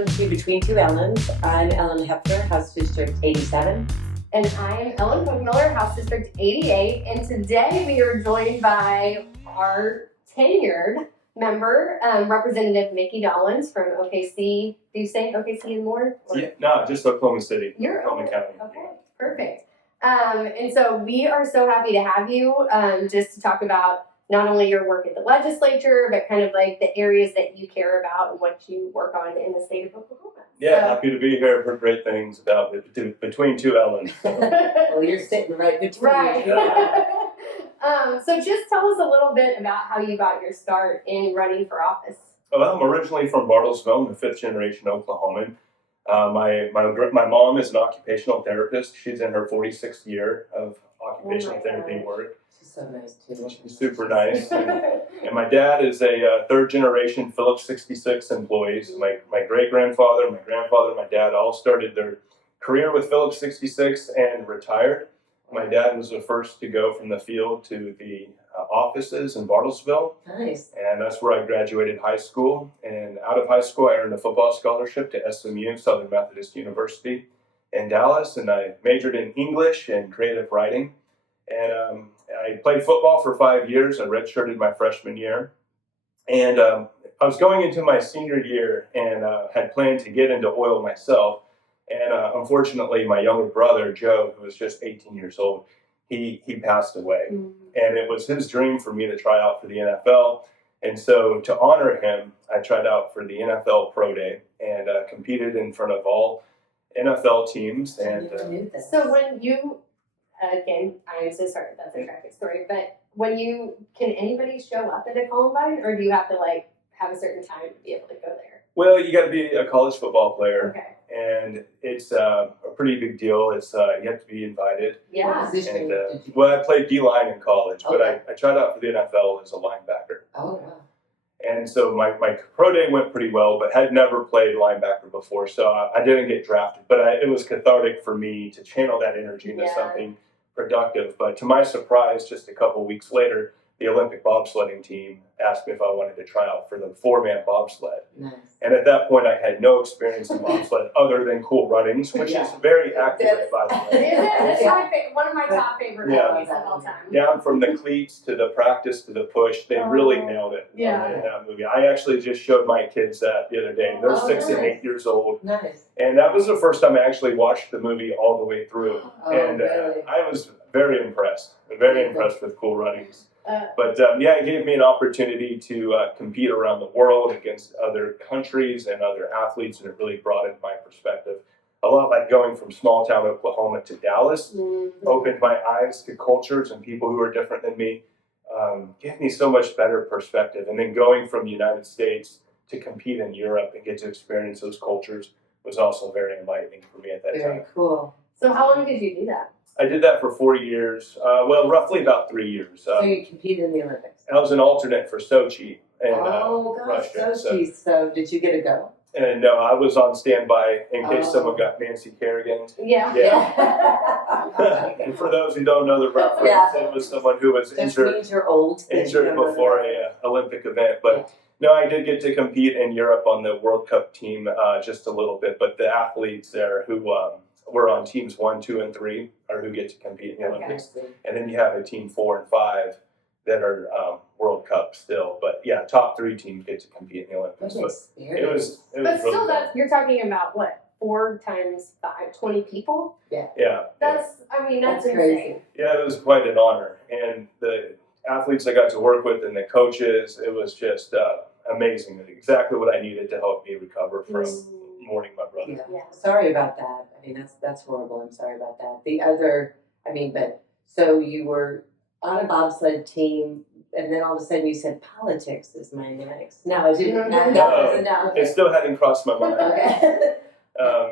Welcome to Between Two Ellens. I'm Ellen Hefner, House District 87. And I'm Ellen Miller, House District 88. And today we are joined by our tenured member, Representative Mickey Dollens from OKC. Do you say OKC and more? Yeah, no, just Oklahoma City. You're Oklahoma County. Okay, perfect. And so we are so happy to have you just to talk about not only your work at the legislature, but kind of like the areas that you care about and what you work on in the state of Oklahoma. Yeah, happy to be here. I've heard great things about Between Two Ellens. Well, you're sitting right between. Right. Yeah. So just tell us a little bit about how you got your start in running for office. Well, I'm originally from Bartlesville. I'm a fifth-generation Oklahoman. My mom is an occupational therapist. She's in her 46th year of occupational therapy work. She's so nice, too. She's super nice. And my dad is a third-generation Phillips 66 employee. So my great-grandfather, my grandfather, my dad all started their career with Phillips 66 and retired. My dad was the first to go from the field to the offices in Bartlesville. Nice. And that's where I graduated high school. And out of high school, I earned a football scholarship to SMU, Southern Methodist University in Dallas. And I majored in English and creative writing. And I played football for 5 years. I redshirted my freshman year. And I was going into my senior year and had planned to get into oil myself. And unfortunately, my younger brother, Joe, who was just 18 years old, he passed away. Mm-hmm. And it was his dream for me to try out for the NFL. And so to honor him, I tried out for the NFL Pro Day and competed in front of all NFL teams. And so when you, again, I am so sorry, that's a tragic story, but can anybody show up at a Columbine, or do you have to have a certain time to be able to go there? Well, you got to be a college football player. Okay. And it's a pretty big deal. It's you have to be invited. Yeah. And, well, I played D-line in college, but I tried out for the NFL as a linebacker. Oh, wow. And so my pro day went pretty well, but had never played linebacker before, so I didn't get drafted. But it was cathartic for me to channel that energy into something productive. But to my surprise, just a couple weeks later, the Olympic bobsledding team asked me if I wanted to try out for the 4-man bobsled. Nice. And at that point, I had no experience in bobsled other than Cool Runnings, which is very accurate, by the way. It's one of my top favorite movies of all time. Down from the cleats to the practice to the push, they really nailed it in that movie. I actually just showed my kids that the other day. They're 6 and 8 years old. Nice. And that was the first time I actually watched the movie all the way through. Really? I was very impressed with Cool Runnings. But it gave me an opportunity to compete around the world against other countries and other athletes, and it really broadened my perspective. A lot like going from small town Oklahoma to Dallas, opened my eyes to cultures and people who are different than me, gave me so much better perspective. And then going from the United States to compete in Europe and get to experience those cultures was also very enlightening for me at that time. Very cool. So how long did you do that? I did that for 4 years, roughly about 3 years. So you competed in the Olympics? I was an alternate for Sochi in gosh, Russia. Sochi. So did you get a go? And no, I was on standby in case someone got Nancy Kerrigan. Yeah. And for those who don't know the reference, it was someone who was injured before an Olympic event. But no, I did get to compete in Europe on the World Cup team just a little bit. But the athletes there who were on teams 1, 2, and 3 are who get to compete in the Olympics. And then you have a team 4 and 5 that are World Cup still. But top 3 teams get to compete in the Olympics. It was But still, really you're talking about what? 4 times 5, 20 people? Yeah. That's insane. crazy. Yeah, it was quite an honor. And the athletes I got to work with and the coaches, it was just amazing. Exactly what I needed to help me recover from mourning my brother. Yeah. Sorry about that. That's horrible. I'm sorry about that. So you were on a bobsled team, and then all of a sudden you said politics is my next. No, I didn't. No. It still hadn't crossed my mind. Okay.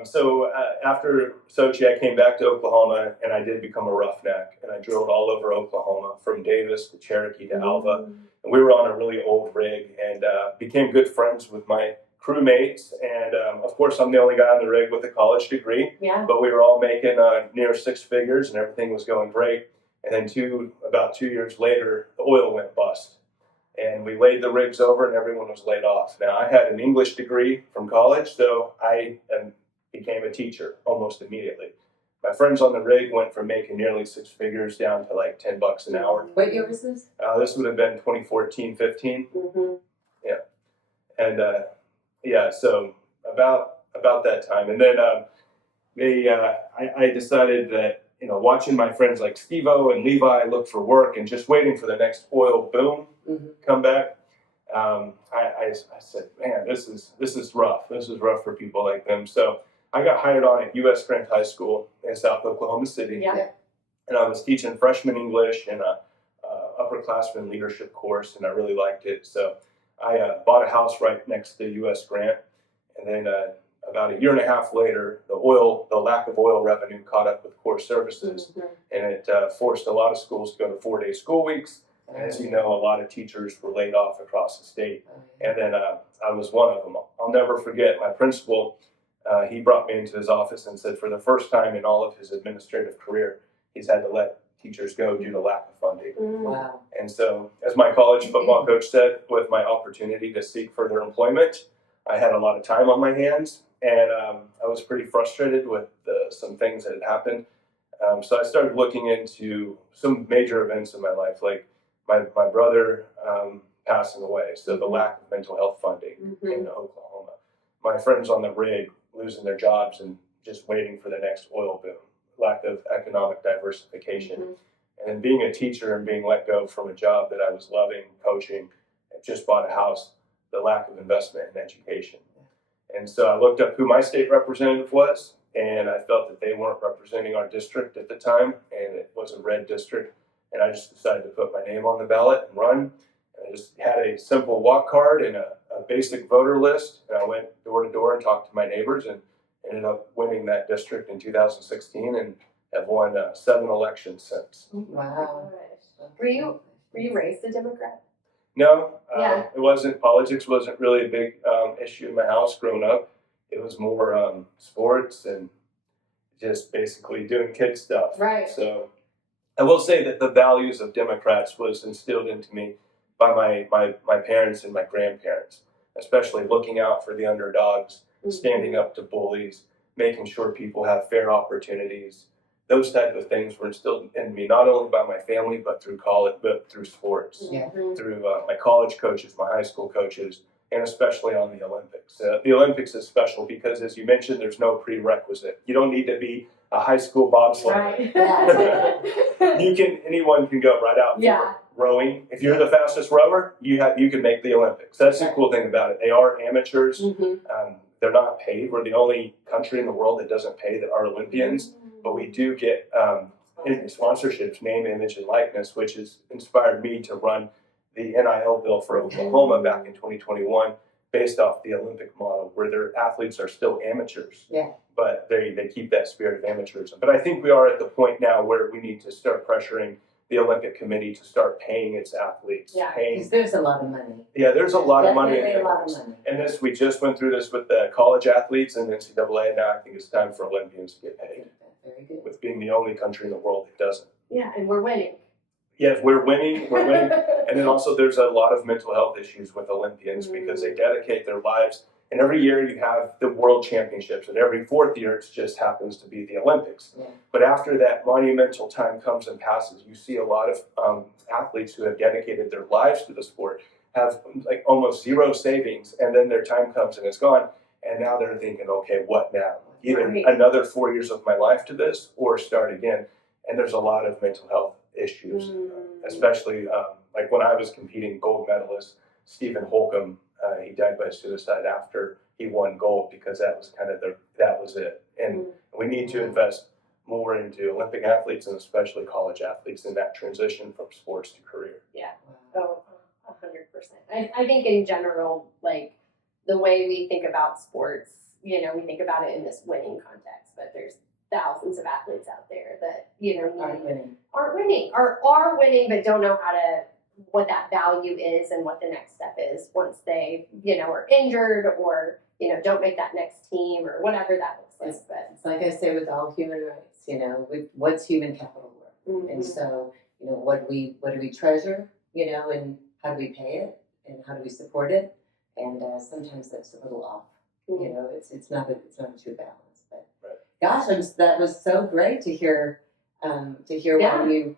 So after Sochi, I came back to Oklahoma, and I did become a roughneck, and I drilled all over Oklahoma, from Davis to Cherokee to Alva. And we were on a really old rig, and became good friends with my crewmates. And of course, I'm the only guy on the rig with a college degree. Yeah. But we were all making near 6 figures, and everything was going great. And then about 2 years later, the oil went bust. and we laid the rigs over and everyone was laid off. Now, I had an English degree from college, so I became a teacher almost immediately. My friends on the rig went from making nearly six figures down to like $10 an hour. What year was this? This would have been 2014, 15. Mm-hmm. And so about that time. And then I decided that, watching my friends like Steve-O and Levi look for work and just waiting for the next oil boom come back, I said, man, this is rough. This is rough for people like them. So I got hired on at U.S. Grant High School in South Oklahoma City. Yeah. And I was teaching freshman English and a upperclassmen leadership course, and I really liked it. So I bought a house right next to U.S. Grant, and then about a year and a half later, the lack of oil revenue caught up with core services, and it forced a lot of schools to go to 4-day school weeks. And as you know, a lot of teachers were laid off across the state, and then I was one of them. I'll never forget my principal. He brought me into his office and said, for the first time in all of his administrative career, he's had to let teachers go due to lack of funding. Wow. And so, as my college football coach said, with my opportunity to seek further employment, I had a lot of time on my hands, and I was pretty frustrated with some things that had happened. So I started looking into some major events in my life, like my brother passing away, so the lack of mental health funding in Oklahoma. My friends on the rig losing their jobs and just waiting for the next oil boom, lack of economic diversification. And then being a teacher and being let go from a job that I was loving, coaching, I just bought a house, the lack of investment in education. And so I looked up who my state representative was, and I felt that they weren't representing our district at the time, and it was a red district. And I just decided to put my name on the ballot and run. And I just had a simple walk card and a basic voter list, and I went door to door and talked to my neighbors and ended up winning that district in 2016 and have won 7 elections since. Wow. Were you raised a Democrat? No, Yeah. It wasn't. Politics wasn't really a big issue in my house growing up. It was more sports and just basically doing kid stuff. Right. So I will say that the values of Democrats was instilled into me by my parents and my grandparents, especially looking out for the underdogs, standing up to bullies, making sure people have fair opportunities. Those type of things were instilled in me, not only by my family, but through college, but through sports, through my college coaches, my high school coaches, and especially on the Olympics. The Olympics is special because, as you mentioned, there's no prerequisite. You don't need to be a high school bobsled. Right. Anyone can go right out for rowing. If you're the fastest rower, you can make the Olympics. That's the cool thing about it. They are amateurs. They're not paid. We're the only country in the world that doesn't pay our Olympians, but we do get sponsorships, name, image, and likeness, which has inspired me to run the NIL bill for Oklahoma back in 2021, based off the Olympic model, where their athletes are still amateurs, but they keep that spirit of amateurism. But I think we are at the point now where we need to start pressuring the Olympic Committee to start paying its athletes. Because there's a lot of money. Yeah, there's a lot of money. Definitely a lot of money. And we just went through this with the college athletes and NCAA. Now I think it's time for Olympians to get paid. Very good. With being the only country in the world that doesn't. Yeah, and we're winning. Yes, we're winning. And then also there's a lot of mental health issues with Olympians because they dedicate their lives. And every year you have the World Championships, and every 4th year it just happens to be the Olympics. But after that monumental time comes and passes, you see a lot of athletes who have dedicated their lives to the sport have like almost zero savings, and then their time comes and it's gone. And now they're thinking, okay, what now? Either another 4 years of my life to this or start again. And there's a lot of mental health issues, especially like when I was competing, gold medalist Stephen Holcomb, he died by suicide after he won gold because that was it. And we need to invest more into Olympic athletes and especially college athletes in that transition from sports to career. Yeah. Oh, 100%. I think in general, like the way we think about sports, we think about it in this winning context, but there's thousands of athletes out there that, aren't winning or are winning, but don't know what that value is and what the next step is once they, are injured or, don't make that next team or whatever that looks like. But it's like I say with all human rights, what's human capital worth? And so, what do we treasure, and how do we pay it and how do we support it? And sometimes that's a little off. You know, it's not a true balance. But gosh, that was so great to hear. Yeah. While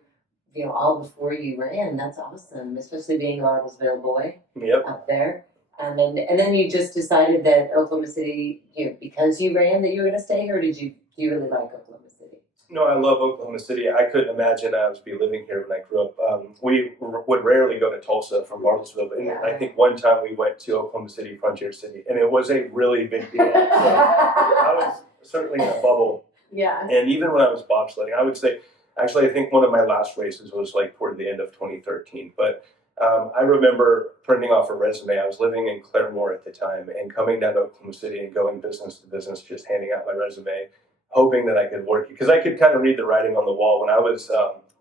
you know, all before you ran. That's awesome, especially being a Marblesville boy Yep. up there. And then you just decided that Oklahoma City, you know, because you ran, that you were going to stay here, or do you really like Oklahoma City? No, I love Oklahoma City. I couldn't imagine I was be living here when I grew up. We would rarely go to Tulsa from Marblesville, and I think one time we went to Oklahoma City, Frontier City, and it was a really big deal. So I was certainly in a bubble. Yeah. And even when I was bobsledding, I would say, actually, I think one of my last races was like toward the end of 2013. But I remember printing off a resume. I was living in Claremore at the time and coming down to Oklahoma City and going business to business, just handing out my resume, hoping that I could work. Because I could kind of read the writing on the wall. When I was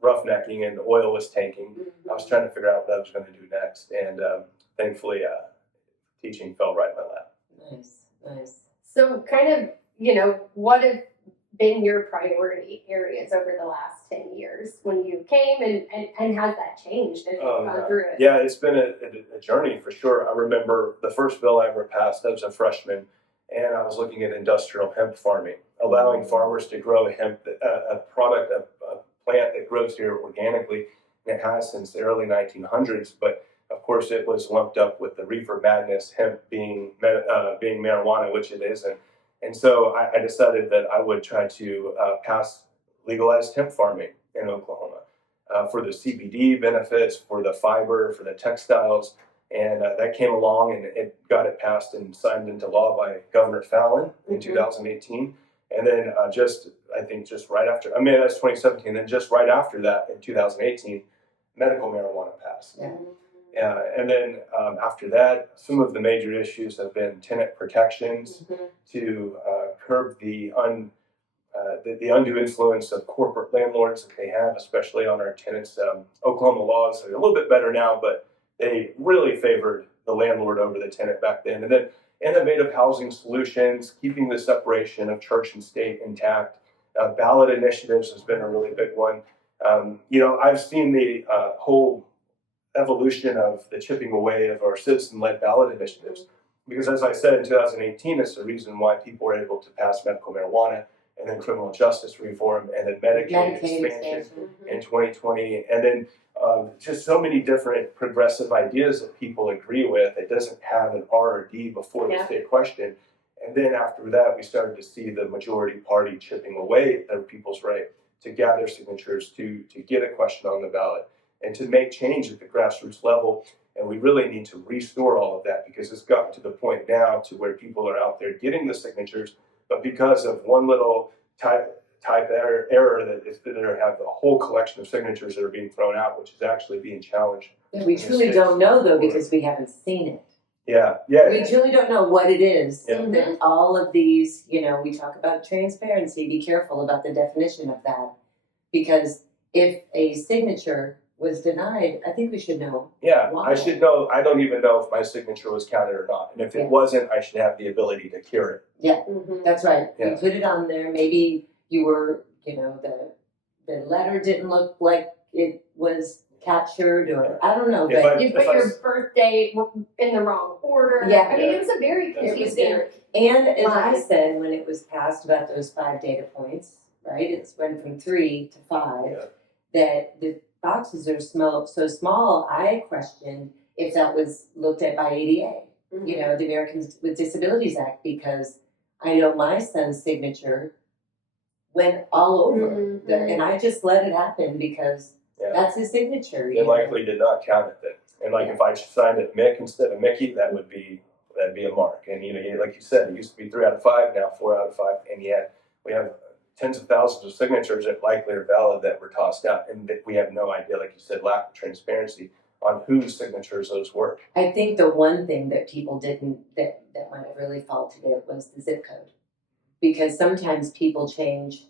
roughnecking and oil was tanking, I was trying to figure out what I was going to do next. And thankfully, teaching fell right in my lap. Nice. So kind of, you know, what have been your priority areas over the last 10 years when you came, and has that changed as you've gone through it? Yeah, it's been a journey for sure. I remember the first bill I ever passed, I was a freshman, and I was looking at industrial hemp farming, allowing farmers to grow hemp, a product, a plant that grows here organically, and it has since the early 1900s, but of course it was lumped up with the reefer madness, hemp being marijuana, which it isn't. And so I decided that I would try to pass legalized hemp farming in Oklahoma for the CBD benefits, for the fiber, for the textiles. And that came along and it got it passed and signed into law by Governor Fallon in 2018. And then I think just right after, that's 2017, then just right after that in 2018, medical marijuana passed. And then after that, some of the major issues have been tenant protections to curb the undue influence of corporate landlords that they have, especially on our tenants. Oklahoma laws are a little bit better now, but they really favored the landlord over the tenant back then. And then innovative housing solutions, keeping the separation of church and state intact. Ballot initiatives has been a really big one. I've seen the whole evolution of the chipping away of our citizen-led ballot initiatives. Because as I said, in 2018, it's the reason why people were able to pass medical marijuana, and then criminal justice reform, and then Medicaid expansion in 2020, and then just so many different progressive ideas that people agree with. It doesn't have an R or D before the state question. And then after that, we started to see the majority party chipping away at people's right to gather signatures, to get a question on the ballot, and to make change at the grassroots level. And we really need to restore all of that, because it's gotten to the point now to where people are out there getting the signatures, but because of one little type error that is that they have the whole collection of signatures that are being thrown out, which is actually being challenged. We truly don't know, though, because we haven't seen it. Yeah. We truly don't know what it is. That all of these, we talk about transparency. Be careful about the definition of that, because if a signature was denied, I think we should know. Yeah, why. I should know. I don't even know if my signature was counted or not. And if it wasn't, I should have the ability to cure it. Yeah, that's right. You put it on there. Maybe you were, the letter didn't look like it was captured, or I don't know. But you put your birth date in the wrong order. Yeah. It was a very confusing. And as I said, when it was passed about those 5 data points, right? It's went from 3 to 5. That the boxes are so small, I questioned if that was looked at by ADA, the Americans with Disabilities Act, because I know my son's signature went all over, and I just let it happen because that's his signature. They likely did not count it then. And if I signed it Mick instead of Mickey, that'd be a mark. And like you said, it used to be 3 out of 5, now 4 out of 5, and yet we have tens of thousands of signatures that likely are valid that were tossed out, and that we have no idea, like you said, lack of transparency on whose signatures those were. I think the one thing that people didn't, that might have really faulted it, was the zip code. Because sometimes people change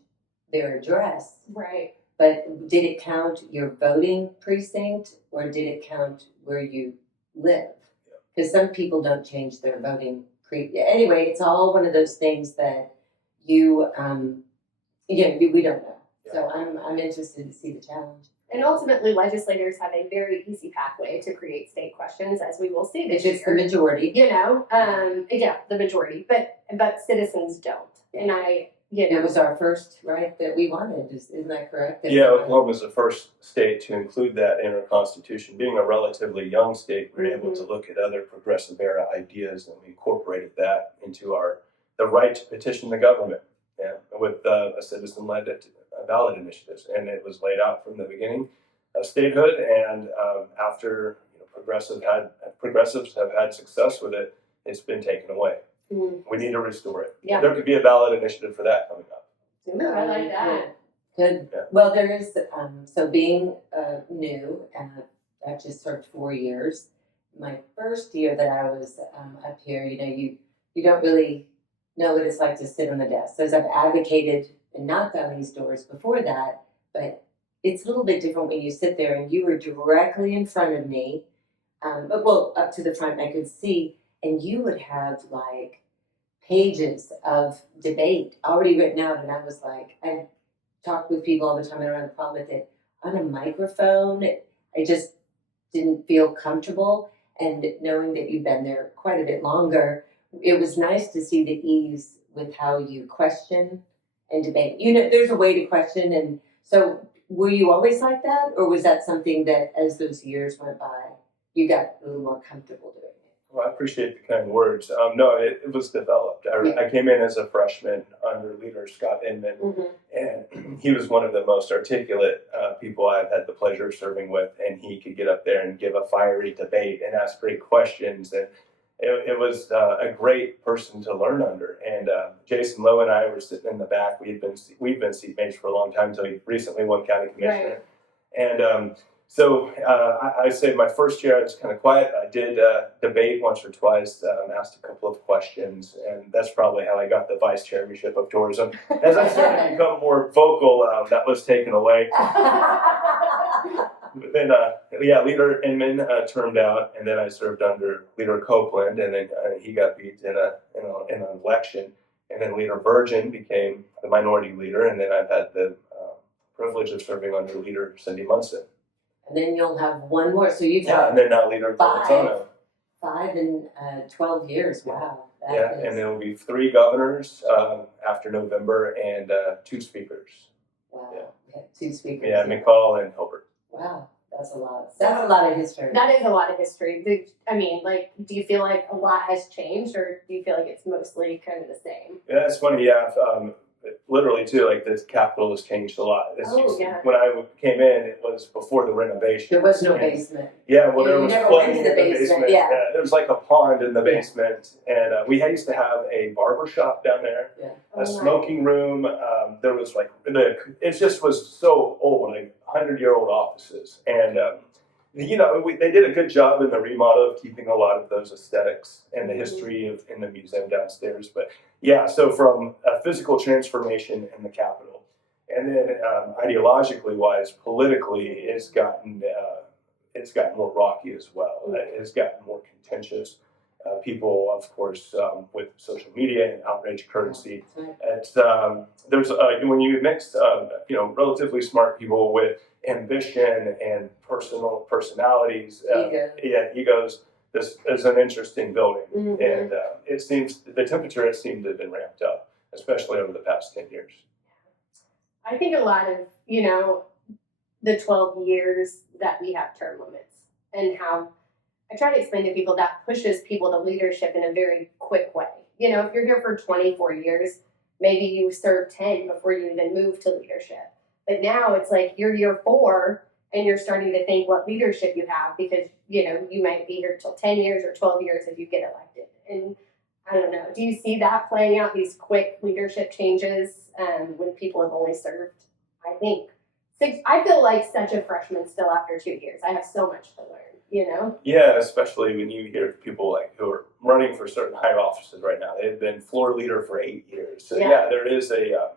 their address. Right. But did it count your voting precinct, or did it count where you live? Because some people don't change their voting anyway, it's all one of those things that we don't know. So I'm interested to see the challenge. And ultimately, legislators have a very easy pathway to create state questions, as we will see this It's just the year. majority. Yeah, the majority, but citizens don't. And It was our first, right, that we wanted, isn't that correct? That Yeah, we Oklahoma was the first state to include that in our constitution. Being a relatively young state, we were able to look at other progressive era ideas, and we incorporated that into the right to petition the government, with a citizen-led ballot initiatives, and it was laid out from the beginning of statehood. And after progressives have had success with it, it's been taken away. We need to restore it. Yeah. There could be a ballot initiative for that coming up. Ooh, I like that. Good. Yeah. Well, there is, so being new, and I've just served 4 years. My first year that I was up here, you don't really know what it's like to sit on the desk. So as I've advocated and knocked on these doors before that, but it's a little bit different when you sit there and you were directly in front of me, up to the front, I could see, and you would have like pages of debate already written out, and I was like, I talk with people all the time. I don't have a problem with it. On a microphone, I just didn't feel comfortable. And knowing that you've been there quite a bit longer, it was nice to see the ease with how you question and debate. There's a way to question. And so were you always like that? Or was that something that as those years went by, you got a little more comfortable doing it? Well, I appreciate the kind words. No, it was developed. I came in as a freshman under leader Scott Inman, and he was one of the most articulate people I've had the pleasure of serving with, and he could get up there and give a fiery debate and ask great questions, and it was a great person to learn under. And Jason Lowe and I were sitting in the back. We've been seatmates for a long time until he recently won county commissioner, and so I say my first year I was kind of quiet. I did debate once or twice, asked a couple of questions, and that's probably how I got the vice chairmanship of tourism. As I started to become more vocal, that was taken away. But then, Leader Inman termed out, and then I served under Leader Copeland, and then he got beat in an election, and then Leader Virgin became the minority leader, and then I've had the privilege of serving under Leader Cindy Munson. And then you'll have one more. So you've and then now Leader five in 12 years. Wow. And there will be 3 governors after November and 2 speakers. Wow. Yeah. 2 speakers. Yeah, McCall and Hilbert. Wow. That's a lot. That's a lot of history. That is a lot of history. Do you feel like a lot has changed, or do you feel like it's mostly kind of the same? Yeah, it's funny. Yeah, literally too. Like the Capitol has changed a lot. When I came in, it was before the renovation. There was no basement. Yeah, well, there was flooding in the basement. Yeah. There was like a pond in the basement, and we used to have a barber shop down there, a smoking room. There was like it just was so old, like 100-year-old offices, and they did a good job in the remodel of keeping a lot of those aesthetics and the history in the museum downstairs. But yeah, so from a physical transformation in the Capitol, and then ideologically wise, politically, it's gotten more rocky as well. It's gotten more contentious. People, of course, with social media and outrage currency, there's when you mix relatively smart people with ambition and personalities, egos. This is an interesting building, and it seems the temperature has seemed to have been ramped up, especially over the past 10 years. I think a lot of the 12 years that we have term limits, and how I try to explain to people that pushes people to leadership in a very quick way. If you're here for 24 years, maybe you serve 10 before you even move to leadership. But now it's like you're year 4 and you're starting to think what leadership you have, because, you might be here till 10 years or 12 years if you get elected. And I don't know, do you see that playing out, these quick leadership changes when people have only served, I think, 6? I feel like such a freshman still after 2 years. I have so much to learn, Yeah, especially when you hear people who are running for certain higher offices right now. They've been floor leader for 8 years. So there is a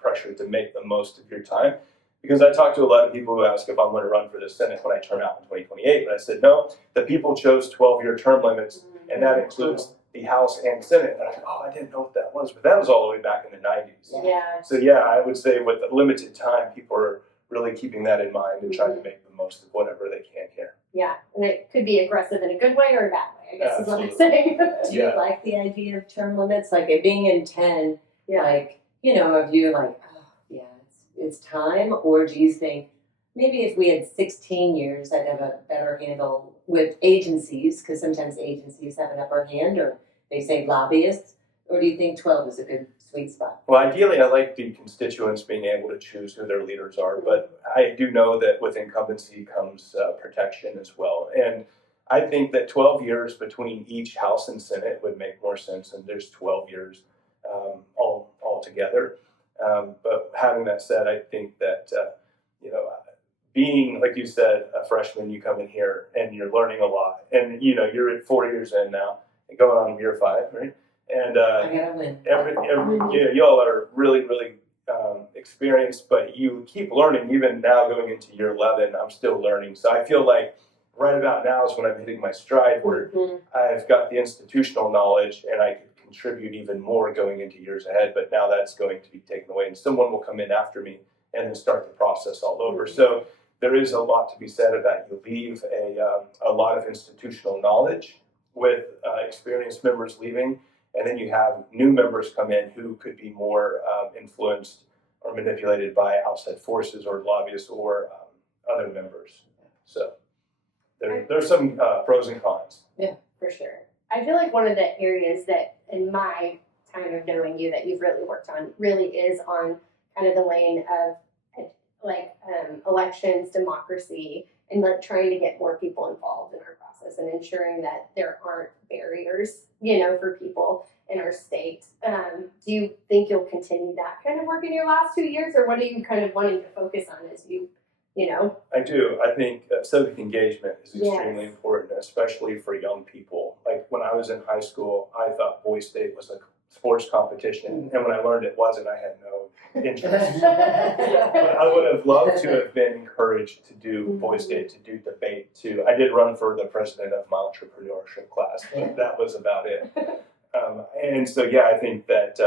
pressure to make the most of your time. Because I talk to a lot of people who ask if I'm going to run for the Senate when I turn out in 2028. But I said, no, the people chose 12-year term limits, and that includes the House and Senate. And I'm like, I didn't know what that was. But that was all the way back in the 90s. Yeah. So, I would say with the limited time, people are really really keeping that in mind and trying to make the most of whatever they can here. Yeah, and it could be aggressive in a good way or a bad way, I guess is what I'm Absolutely. saying. Do you like the idea of term limits? Like it being in 10, Yeah. like, if you're like, oh, yeah, it's time? Or do you think maybe if we had 16 years, I'd have a better handle with agencies, because sometimes agencies have an upper hand, or they say lobbyists? Or do you think 12 is a good sweet spot? Well, ideally, I like the constituents being able to choose who their leaders are, but I do know that with incumbency comes protection as well. And I think that 12 years between each House and Senate would make more sense, and there's 12 years all together. But having that said, I think that being, like you said, a freshman, you come in here and you're learning a lot, and you're at 4 years in now and going on year 5, right? And I gotta win. y'all are really, really experienced, but you keep learning. Even now, going into year 11, I'm still learning. So I feel like right about now is when I'm hitting my stride, where I've got the institutional knowledge and I could contribute even more going into years ahead. But now that's going to be taken away, and someone will come in after me and then start the process all over. So there is a lot to be said about you leave a lot of institutional knowledge with experienced members leaving. And then you have new members come in who could be more influenced or manipulated by outside forces or lobbyists or other members. So there's some pros and cons. Yeah, for sure. I feel like one of the areas that in my time of knowing you that you've really worked on really is on kind of the lane of elections, democracy, and like trying to get more people involved in our process and ensuring that there aren't barriers, for people in our state. Do you think you'll continue that kind of work in your last 2 years, or what are you kind of wanting to focus on as you? I do. I think civic engagement is extremely important, especially for young people. Like when I was in high school, I thought Boys State was a sports competition, and when I learned it wasn't, I had no interest. But I would have loved to have been encouraged to do Boys State, to do debate too. I did run for the president of my entrepreneurship class, but that was about it. And so, I think that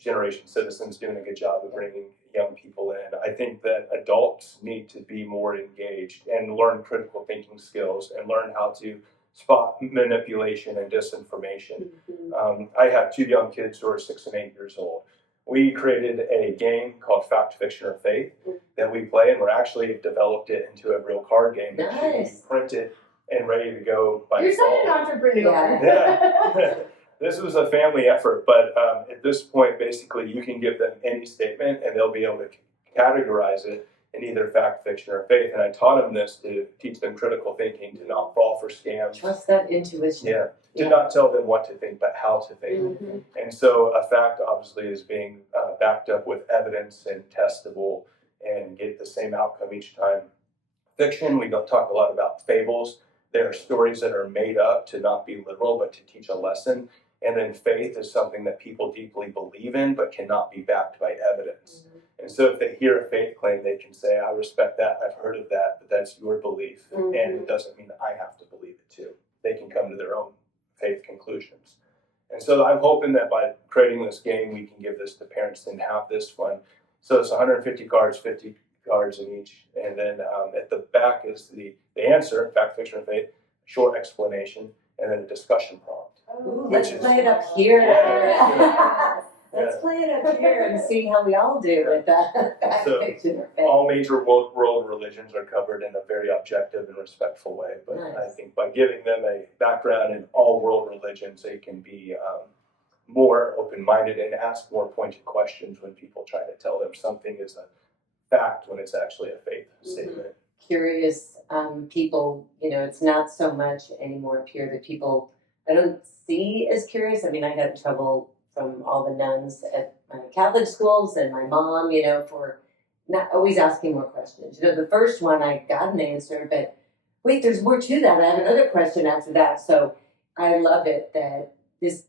Generation Citizens doing a good job of bringing young people in. I think that adults need to be more engaged and learn critical thinking skills and learn how to spot manipulation and disinformation. I have 2 young kids who are 6 and 8 years old. We created a game called Fact, Fiction, or Faith that we play, and we're actually developed it into a real card game that should be printed and ready to go by You're fall. such an entrepreneur. Yeah. This was a family effort, but at this point, basically, you can give them any statement and they'll be able to categorize it in either fact, fiction, or faith. And I taught them this to teach them critical thinking, to not fall for scams. Trust that intuition. To not tell them what to think, but how to think. And so a fact, obviously, is being backed up with evidence and testable and get the same outcome each time. Fiction, we don't talk a lot about fables. There are stories that are made up to not be literal, but to teach a lesson. And then faith is something that people deeply believe in, but cannot be backed by evidence. And so if they hear a faith claim, they can say, I respect that, I've heard of that, but that's your belief. And it doesn't mean I have to believe it too. They can come to their own faith conclusions. And so I'm hoping that by creating this game, we can give this to parents and have this fun. So it's 150 cards, 50 cards in each. And then at the back is the answer, fact, fiction, or faith, short explanation, and then a discussion prompt. Ooh, let's play it up here. Yes. Let's play it up here and see how we all do with that. So, all major world religions are covered in a very objective and respectful way. But I think by giving them a background in all world religions, they can be more open-minded and ask more pointed questions when people try to tell them something is a fact when it's actually a faith statement. Curious people, it's not so much anymore up here that people I don't see as curious. I mean, I got in trouble from all the nuns at my Catholic schools and my mom, for not always asking more questions. The first one I got an answer, but wait, there's more to that. I have another question after that. So I love it that this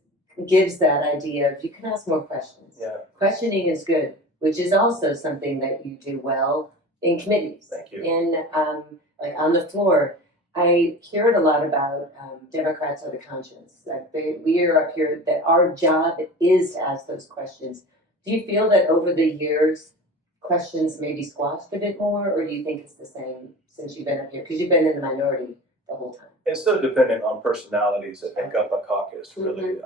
gives that idea of you can ask more questions. Questioning is good, which is also something that you do well in committees. Thank you. And like on the floor. I hear it a lot about Democrats are the conscience. Like we are up here, that our job is to ask those questions. Do you feel that over the years, questions maybe squashed a bit more, or do you think it's the same since you've been up here? Because you've been in the minority the whole time. It's so dependent on personalities that make up a caucus, really.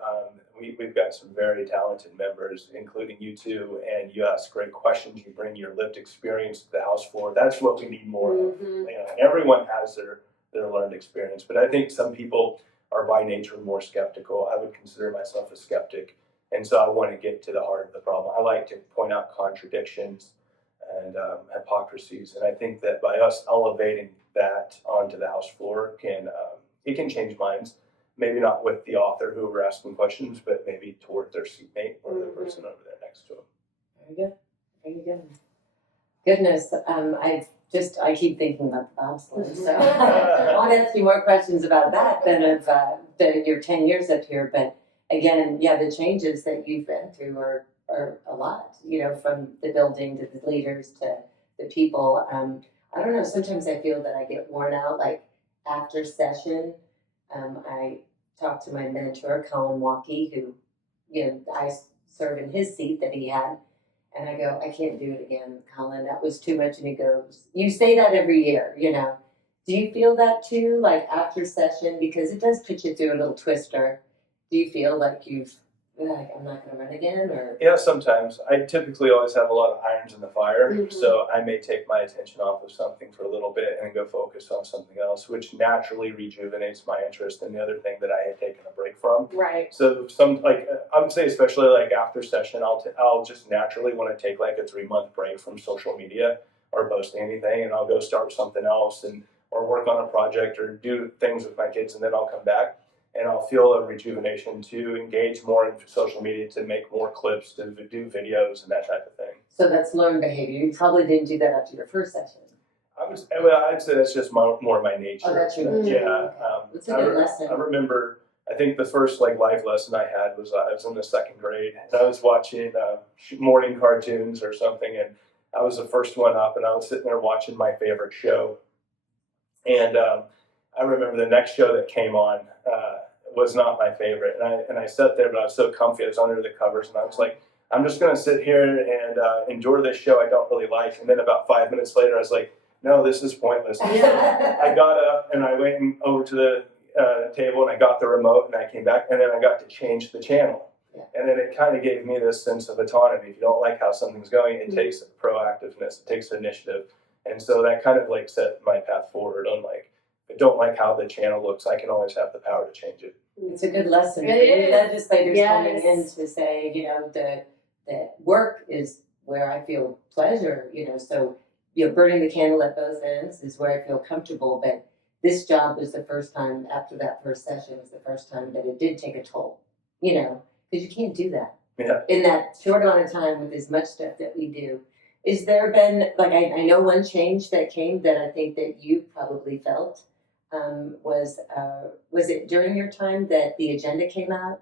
We've got some very talented members, including you two, and you ask great questions. You bring your lived experience to the House floor. That's what we need more of. You know, and everyone has their learned experience, but I think some people are by nature more skeptical. I would consider myself a skeptic, and so I want to get to the heart of the problem. I like to point out contradictions and hypocrisies, and I think that by us elevating that onto the House floor it can change minds. Maybe not with the author who we're asking questions, but maybe toward their seatmate or the person over there next to them. Very good. Very good. Goodness, I keep thinking about the bobsled, so I want to ask you more questions about that than of your 10 years up here. But again, yeah, the changes that you've been through are a lot, you know, from the building to the leaders to the people. I don't know, sometimes I feel that I get worn out, like after session. I talked to my mentor, Colin Walkie, who, you know, I serve in his seat that he had. And I go, I can't do it again, Colin. That was too much. And he goes, you say that every year, you know. Do you feel that too, like after session? Because it does put you through a little twister. Do you feel like I'm not going to run again? Or Yeah, sometimes. I typically always have a lot of irons in the fire, so I may take my attention off of something for a little bit and go focus on something else, which naturally rejuvenates my interest in the other thing that I had taken a break from. Right. So I would say, especially like after session, I'll just naturally want to take like a 3-month break from social media or posting anything, and I'll go start something else or work on a project or do things with my kids, and then I'll come back. And I'll feel a rejuvenation to engage more in social media, to make more clips, to do videos and that type of thing. So that's learned behavior. You probably didn't do that after your first session. I'd say that's just more my nature. Oh, that's your nature. Yeah. It's a good lesson. I remember, I think the first life lesson I had was I was in the 2nd grade, and I was watching morning cartoons or something, and I was the first one up, and I was sitting there watching my favorite show. And I remember the next show that came on was not my favorite, and I sat there, but I was so comfy. I was under the covers, and I was like, I'm just going to sit here and enjoy this show I don't really like. And then about 5 minutes later, I was like, no, this is pointless. I got up and I went over to the table and I got the remote and I came back, and then I got to change the channel. And then it kind of gave me this sense of autonomy. If you don't like how something's going, it takes proactiveness, it takes initiative. And so that kind of like set my path forward on like, if I don't like how the channel looks, I can always have the power to change it. It's a good lesson for It you is. legislators coming in to say, you know, that work is where I feel pleasure, you know, so, you know, burning the candle at both ends is where I feel comfortable. But this job was the first time, after that first session, was the first time that it did take a toll, you know, because you can't do that. Yeah. In that short amount of time with as much stuff that we do. Is there been, like, I know one change that came that I think that you probably felt was it during your time that the agenda came out?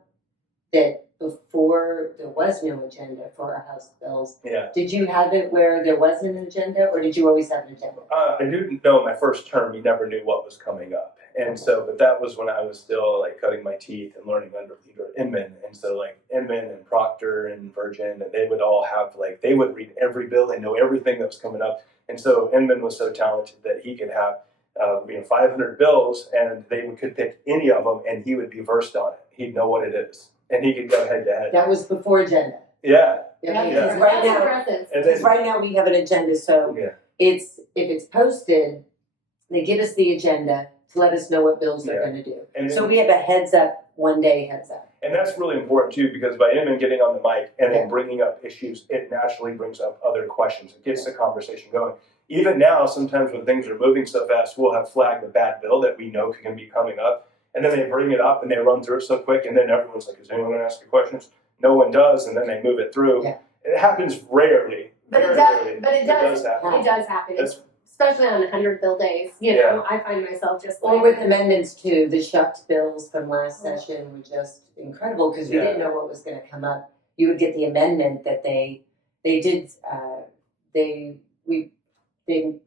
That before there was no agenda for our House bills, Yeah. did you have it where there wasn't an agenda, or did you always have an agenda? I didn't know my first term, you never knew what was coming up. And so, but that was when I was still like cutting my teeth and learning under Leader Inman. And so like Inman and Proctor and Virgin, and they would all have like, they would read every bill and know everything that was coming up. And so Inman was so talented that he could have 500 bills, and they could pick any of them, and he would be versed on it. He'd know what it is, and he could go head to head. That was before agenda. Yeah. Because right now we have an agenda, so if it's posted, they give us the agenda to let us know what bills they're going to do. And so we have a heads up, one day heads up. And that's really important too, because by Inman getting on the mic and then bringing up issues, it naturally brings up other questions. It gets the conversation going. Even now, sometimes when things are moving so fast, we'll have flagged a bad bill that we know can be coming up. And then they bring it up and they run through it so quick. And then everyone's like, is anyone going to ask you questions? No one does. And then they move it through. Yeah. It happens rarely. But it does happen. It does happen. Especially on 100 bill days. You know, I find myself just like. Or with amendments too. The shucked bills from last session were just incredible because we didn't know what was going to come up. You would get the amendment that they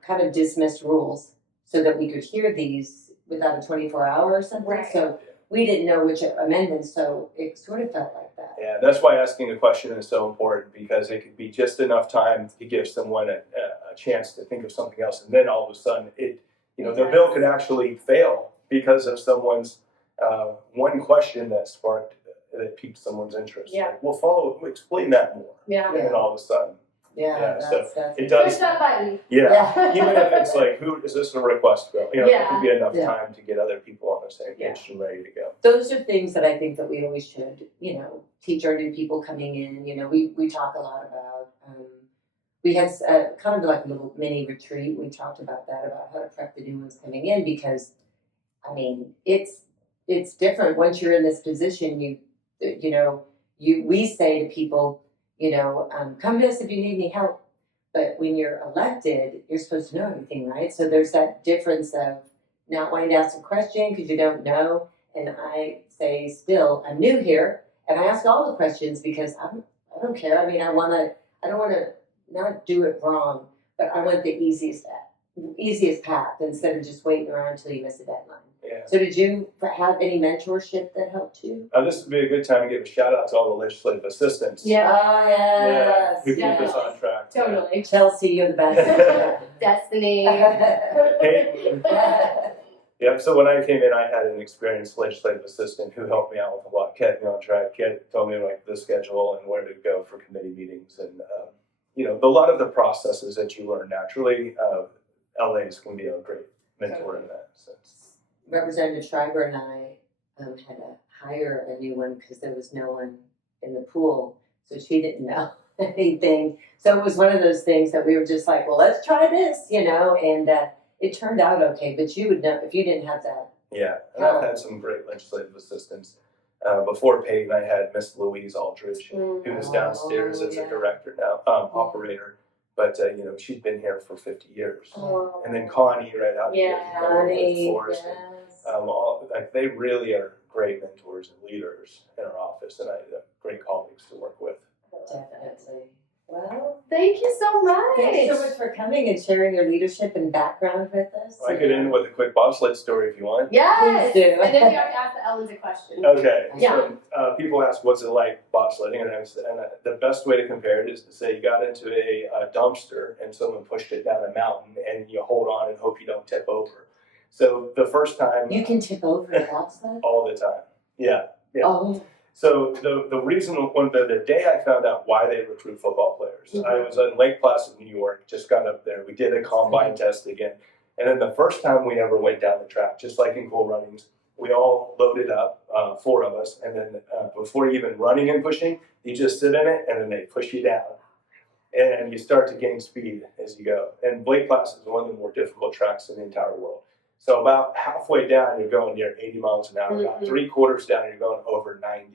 kind of dismissed rules so that we could hear these without a 24-hour or something. Right. So we didn't know which amendments, so it sort of felt like that. Yeah, that's why asking a question is so important, because it could be just enough time to give someone a chance to think of something else, and then all of a sudden, the bill could actually fail because of someone's one question that piqued someone's interest. Yeah. Like, we'll explain that more. Yeah. And then all of a sudden, That's it does. Push that button. Yeah, even if it's like, who is this a request bill? There could be enough Yeah. time to get other people on the same page and ready to go. Those are things that I think that we always should, teach our new people coming in. We talk a lot about, we had kind of like a little mini retreat. We talked about that, about how to prep the new ones coming in, because, it's different. Once you're in this position, we say to people, come to us if you need any help. But when you're elected, you're supposed to know everything, right? So there's that difference of not wanting to ask a question because you don't know. And I say, still, I'm new here, and I ask all the questions because I don't care. I don't want to not do it wrong, but I want the easiest path instead of just waiting around until you miss a deadline. Yeah. So did you have any mentorship that helped you? This would be a good time to give a shout out to all the legislative assistants. Yeah. Oh, yes. Who keep us on track. Totally. Chelsea, you're the best. Destiny. Hey. Yep. So when I came in, I had an experienced legislative assistant who helped me out with a lot, kept me on track, told me like the schedule and where to go for committee meetings, and a lot of the processes that you learn naturally. LA's can be a great mentor in that sense. Representative Schreiber and I had to hire a new one because there was no one in the pool, so she didn't know anything. So it was one of those things that we were just like, well, let's try this, and it turned out okay. But you would know if you didn't have that. Yeah, and I've had some great legislative assistants. Before Peyton, I had Miss Louise Aldridge, who is downstairs as a director now, operator. But she'd been here for 50 years. Oh. And then Connie right out here. Connie, Forrest, they really are great mentors and leaders in our office, and I have great colleagues to work with. Definitely. Well, Thank you so much. thanks so much for coming and sharing your leadership and background with us. I could end with a quick bobsled story if you want. Yes. Please do. And then you have to ask Ellen's a question. Okay. Yeah. So people ask, what's it like bobsledding? And the best way to compare it is to say you got into a dumpster and someone pushed it down a mountain, and you hold on and hope you don't tip over. So the first time. You can tip over a bobsled? All the time. Yeah. Oh. So the reason, the day I found out why they recruit football players, I was in Lake Placid, New York, just got up there. We did a combine test again. And then the first time we ever went down the track, just like in Cool Runnings, we all loaded up, 4 of us. And then before even running and pushing, you just sit in it and then they push you down. And you start to gain speed as you go. And Lake Placid is one of the more difficult tracks in the entire world. So about halfway down, you're going near 80 miles an hour. About 3/4 down, you're going over 90.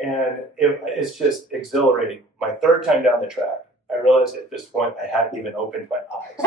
And it's just exhilarating. My 3rd time down the track, I realized at this point I hadn't even opened my eyes.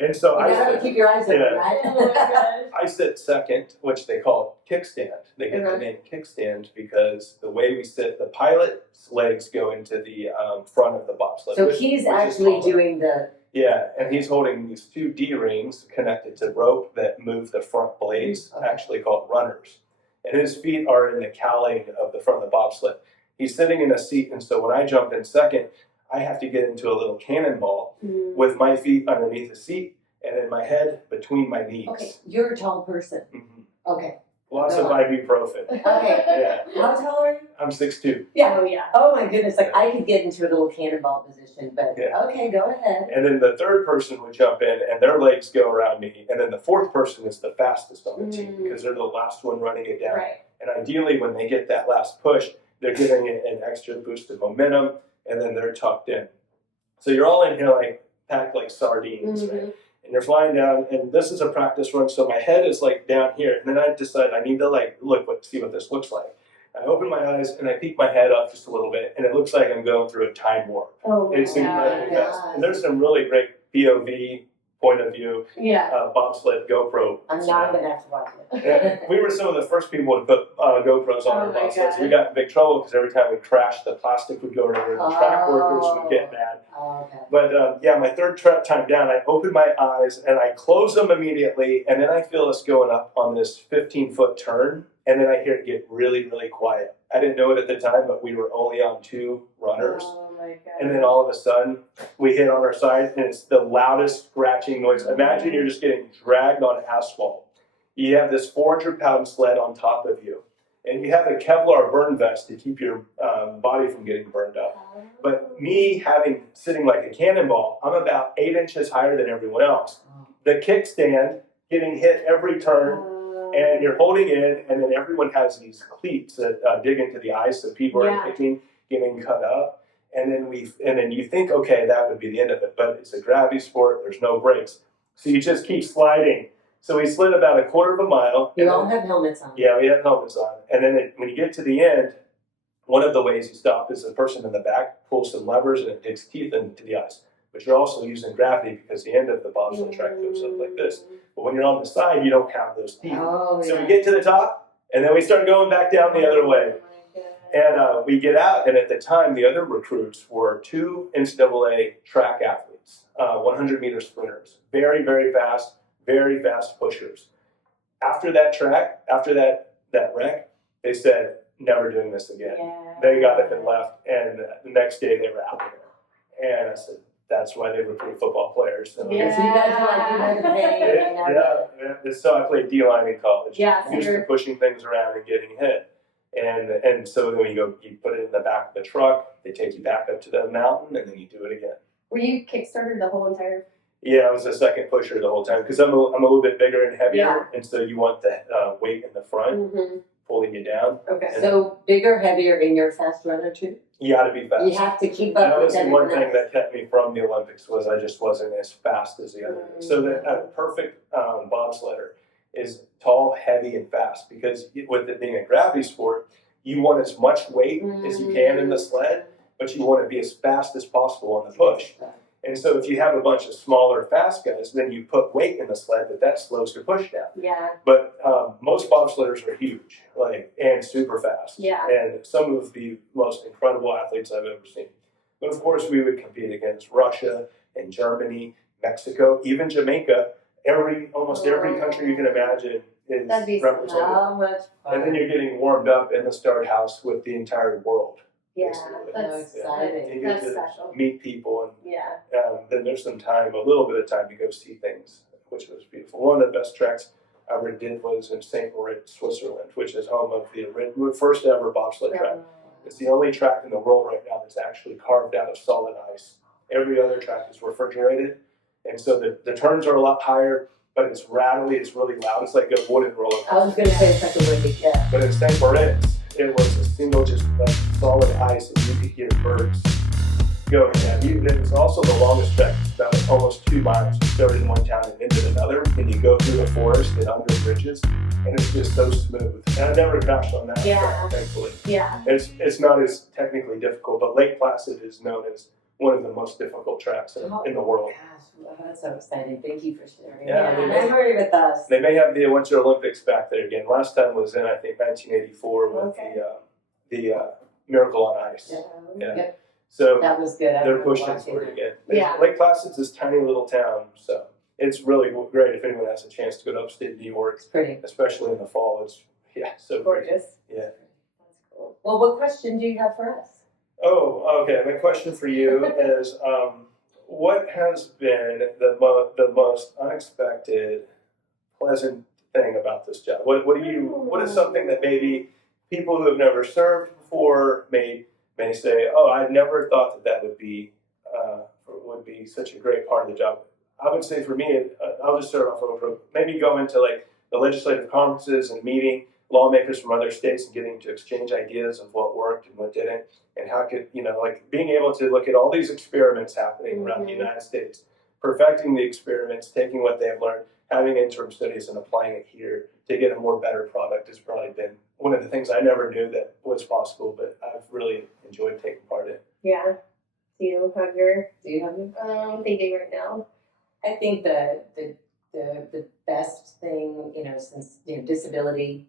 And so You have to keep your eyes open, right? I sit second, which they call kickstand. They get the name kickstand because the way we sit, the pilot's legs go into the front of the bobsled. So he's actually doing the. Yeah, and he's holding these 2 D-rings connected to rope that move the front blades, actually called runners. And his feet are in the cowling of the front of the bobsled. He's sitting in a seat, and so when I jump in second, I have to get into a little cannonball with my feet underneath the seat and then my head between my knees. Okay, you're a tall person. Mm-hmm. Okay. Lots of ibuprofen. Okay. Yeah. How tall are you? I'm 6'2". Yeah. Oh, yeah. Oh my goodness, like I could get into a little cannonball position, but okay, go ahead. And then the 3rd person would jump in and their legs go around me. And then the 4th person is the fastest on the team because they're the last one running it down. Right. And ideally, when they get that last push, they're giving it an extra boost of momentum, and then they're tucked in. So you're all in here like packed like sardines, right? And you're flying down, and this is a practice run, so my head is like down here, and then I decide I need to like see what this looks like. I open my eyes and I peek my head up just a little bit, and it looks like I'm going through a time warp. Oh my It's incredibly God. fast. And there's some really great POV point of view bobsled GoPro. I'm not going to have to watch it. Yeah, we were some of the first people to put GoPros on our my bobsleds. God. We got in big trouble because every time we crashed, the plastic would go everywhere. The track workers would get mad. Oh, okay. But my 3rd time down, I open my eyes and I close them immediately, and then I feel us going up on this 15-foot turn, and then I hear it get really, really quiet. I didn't know it at the time, but we were only on 2 runners. Oh my god. And then all of a sudden, we hit on our side, and it's the loudest scratching noise. Imagine you're just getting dragged on asphalt. You have this 400-pound sled on top of you, and you have a Kevlar burn vest to keep your body from getting burned up. But me sitting like a cannonball, I'm about 8 inches higher than everyone else. The kickstand, getting hit every turn, and you're holding in, and then everyone has these cleats that dig into the ice, so people are kicking, getting cut up. And then you think, okay, that would be the end of it, but it's a gravity sport. There's no brakes, so you just keep sliding. So we slid about a quarter of a mile. You all have helmets on. Yeah, we have helmets on. And then when you get to the end, one of the ways you stop is the person in the back pulls some levers and it digs teeth into the ice. But you're also using gravity because the end of the bobsled track goes up like this. But when you're on the side, you don't have those teeth. Oh, So yeah. we get to the top, and then we start going back down the other way. And we get out, and at the time, the other recruits were 2 NCAA track athletes, 100-meter sprinters, very, very fast pushers. After that wreck, they said, never doing this again. Yeah. They got up and left, and the next day they were out there. And I said, that's why they recruit football players. So, Yeah. So you guys feel like you had to pay. yeah. So I played D-line in college. Yeah, so Used to you're pushing things around and getting hit. And so then when you put it in the back of the truck, they take you back up to the mountain, and then you do it again. were you kickstarted the whole entire? Yeah, I was a second pusher the whole time because I'm a little bit bigger and heavier, and so you want the weight in the front pulling you down. Okay. So bigger, heavier, and you're a fast runner too? You got to be fast. You have to keep up That with was the everyone one thing else. that kept me from the Olympics was I just wasn't as fast as the other. So the perfect bobsledder is tall, heavy, and fast because with it being a gravity sport, you want as much weight as you can in the sled, but you want to be as fast as possible on the push. And so if you have a bunch of smaller, fast guys, then you put weight in the sled, but that slows your push down. Yeah. But most bobsledders are huge, and super fast. Yeah. And some of the most incredible athletes I've ever seen. But of course, we would compete against Russia and Germany, Mexico, even Jamaica. Almost every country you can imagine is That'd be represented. How much fun. And then you're getting warmed up in the start house with the entire world. Yeah. basically. That's So exciting. You get That's to special. meet people, Yeah. and then there's a little bit of time to go see things, which was beautiful. One of the best treks I ever did was in St. Moritz, Switzerland, which is home of the first ever bobsled track. It's the only track in the world right now that's actually carved out of solid ice. Every other track is refrigerated, and so the turns are a lot higher, but it's rattly, it's really loud. It's like a wooden roller coaster. I was going to say it's like a wicked, yeah. But in St. Moritz, it was a single, just like solid ice, and you could hear birds go. And it was also the longest trek, about almost 2 miles. You started in one town and ended another, and you go through the forest and under bridges, and it's just so smooth. And I never crashed on that track, thankfully. Yeah. It's not as technically difficult, but Lake Placid is known as one of the most difficult tracks in the world. Gosh, that's so exciting. Thank you for sharing Yeah, that I mean, memory with us. They may have the Winter Olympics back there again. Last time was in, I think, 1984 with the Miracle on Ice. Yeah. Yep. So That was good. I they're remember pushing watching for it that. again. Yeah. Lake Placid's this tiny little town, so it's really great if anyone has a chance to go to upstate New York, It's pretty. especially in the fall. It's so great. Gorgeous. Yeah. That's cool. Well, what question do you have for us? Oh, okay. My question for you is, what has been the most unexpected, pleasant thing about this job? What is something that maybe people who have never served before may say, oh, I never thought that would be such a great part of the job. I would say for me, I'll just start off with maybe go into like the legislative conferences and meeting lawmakers from other states and getting to exchange ideas of what worked and what didn't, and how could, like being able to look at all these experiments happening around the United States, perfecting the experiments, taking what they've learned, having interim studies and applying it here to get a more better product has probably been one of the things I never knew that was possible, but I've really enjoyed taking part in. Yeah. Do you have your? Do you have any? I'm thinking right now. I think the best thing, since disability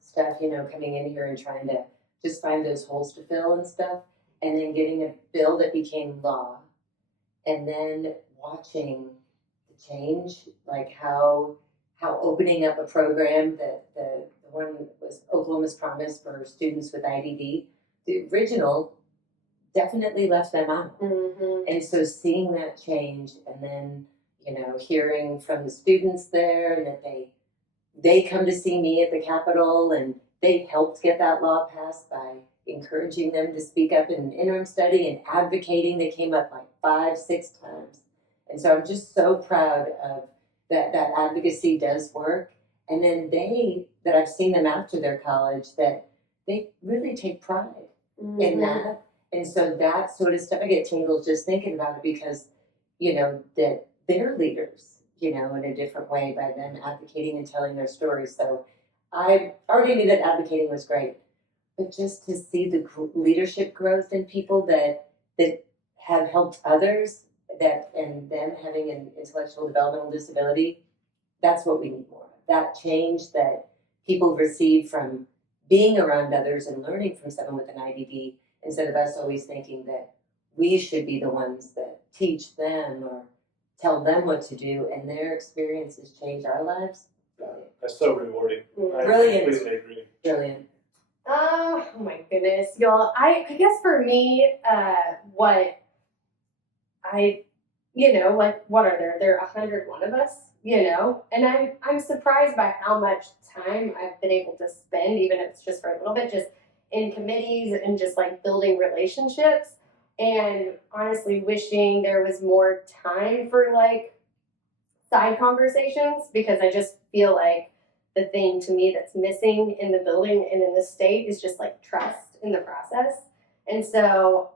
stuff, coming in here and trying to just find those holes to fill and stuff, and then getting a bill that became law, and then watching the change, like how opening up a program that the one was Oklahoma's Promise for students with IDD. The original definitely left them out. Mm-hmm. And so seeing that change, and then, hearing from the students there, and that they come to see me at the Capitol, and they helped get that law passed by encouraging them to speak up in an interim study and advocating. They came up like 5-6 times. And so I'm just so proud of that advocacy does work. And then that I've seen them after their college, that they really take pride in that. And so that sort of stuff, I get tingles just thinking about it, because, that they're leaders, in a different way by them advocating and telling their stories. So I already knew that advocating was great, but just to see the leadership growth in people that have helped others, and them having an intellectual developmental disability, that's what we need more of. That change that people receive from being around others and learning from someone with an IDD, instead of us always thinking that we should be the ones that teach them or tell them what to do, and their experiences change our lives. That's so rewarding. Brilliant. I completely agree. Brilliant. Oh my goodness, y'all. I guess for me, what are there? There are 101 of us, and I'm surprised by how much time I've been able to spend, even if it's just for a little bit, just in committees and just like building relationships, and honestly wishing there was more time for like side conversations, because I just feel like the thing to me that's missing in the building and in the state is just like trust in the process. And so,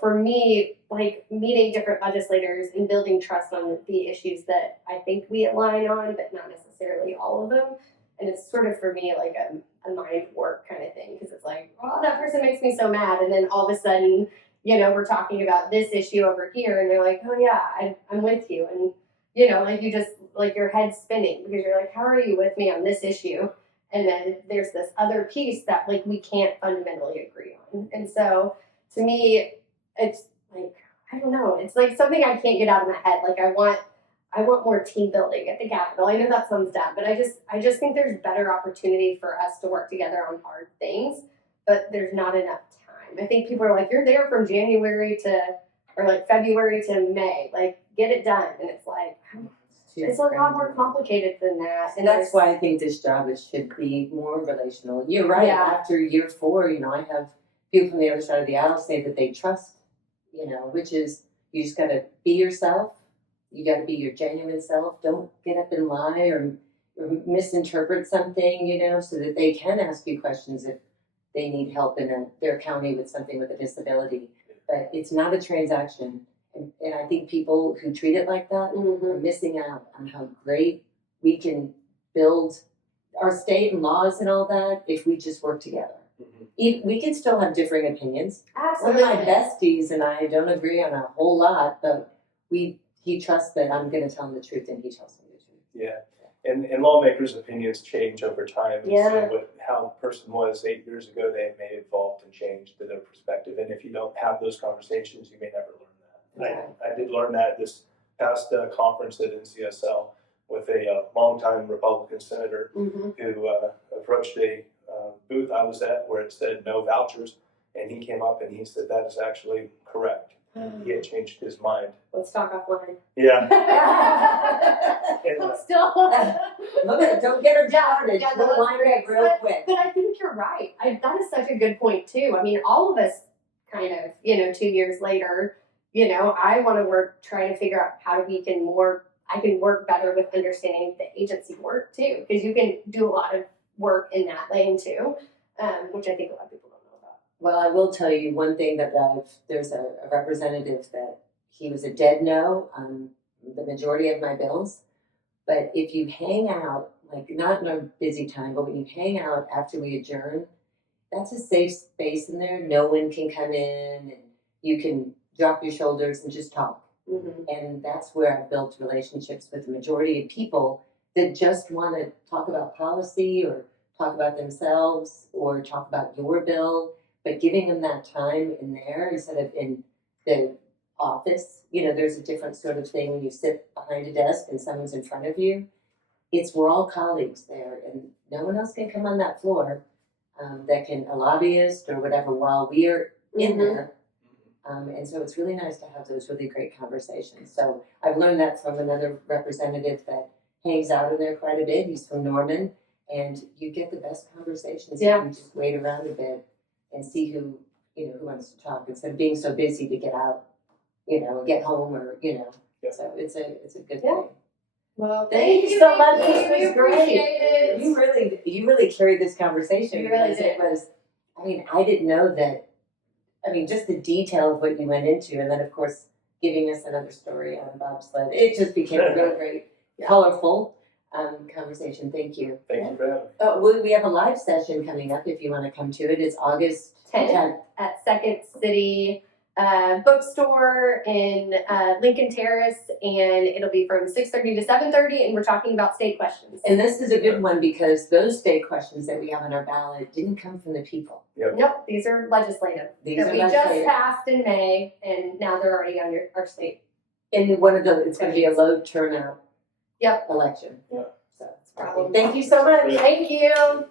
for me, like meeting different legislators and building trust on the issues that I think we align on, but not necessarily all of them. And it's sort of for me like a mind work kind of thing, because it's like, oh, that person makes me so mad. And then all of a sudden, we're talking about this issue over here, and they're like, oh yeah, I'm with you. And, like you just, like your head's spinning, because you're like, how are you with me on this issue? And then there's this other piece that like we can't fundamentally agree on. And so to me, it's like, I don't know, it's like something I can't get out of my head. Like I want more team building at the Capitol. I know that sounds dumb, but I just think there's better opportunity for us to work together on hard things, but there's not enough time. I think people are like, you're there from January to, or like February to May, like get it done. And it's like, it's a lot more complicated than that. And that's why I think this job should be more relational. You're right. Yeah. After year 4, I have people from the other side of the aisle say that they trust, which is, you just got to be yourself. You got to be your genuine self. Don't get up and lie or misinterpret something, so that they can ask you questions if they need help in their county with something with a disability. But it's not a transaction. And I think people who treat it like that are missing out on how great we can build our state and laws and all that if we just work together. We can still have differing opinions. Absolutely. One of my besties and I don't agree on a whole lot, but he trusts that I'm going to tell him the truth, and he tells me the truth. Yeah. And lawmakers' opinions change over time. And so how a person was 8 years ago, they may have evolved and changed to their perspective. And if you don't have those conversations, you may never learn that. Yeah. I did learn that this past conference at NCSL with a longtime Republican senator who approached a booth I was at where it said no vouchers. And he came up and he said that is actually correct. He had changed his mind. Let's talk offline. Yeah. I'm still. Look at it, don't get her started. Yeah, We'll line it up real quick. But I think you're right. That is such a good point too. I mean, all of us kind of, 2 years later, I want to try to figure out how we can I can work better with understanding the agency work too, because you can do a lot of work in that lane too, which I think a lot of people don't know about. Well, I will tell you one thing that there's a representative that he was a dead no on the majority of my bills. But if you hang out, like not in a busy time, but when you hang out after we adjourn, that's a safe space in there. No one can come in, and you can drop your shoulders and just talk. And that's where I've built relationships with the majority of people that just want to talk about policy or talk about themselves or talk about your bill, but giving them that time in there instead of in the office. There's a different sort of thing when you sit behind a desk and someone's in front of you. we're all colleagues there, and no one else can come on that floor that can, a lobbyist or whatever, while we are in there. And so it's really nice to have those really great conversations. So I've learned that from another representative that hangs out in there quite a bit. He's from Norman, and you get the best conversations Yeah. if you just wait around a bit and see who wants to talk instead of being so busy to get out, and get home or. Yeah. So it's a good Yeah. thing. Well, Thank you so much. Mickey. This We was great. appreciate it. You really carried this conversation. You really because did. It was. I mean, I didn't know that. I mean, just the detail of what you went into, and then of course giving us another story on bobsled. It just became a really great, colorful conversation. Thank you. Thank you for having me. We have a live session coming up if you want to come to it. It's August 10th at Second City Bookstore in Lincoln Terrace, and it'll be from 6:30 to 7:30, and we're talking about state questions. And this is a good one because those state questions that we have on our ballot didn't come from the people. Nope, these are legislative These that are we legislative. just passed in May, and now they're already on our state. And one of it's going to be a low turnout Yep. election. Yeah. So, Problem. thank you so much. Yeah. Thank you.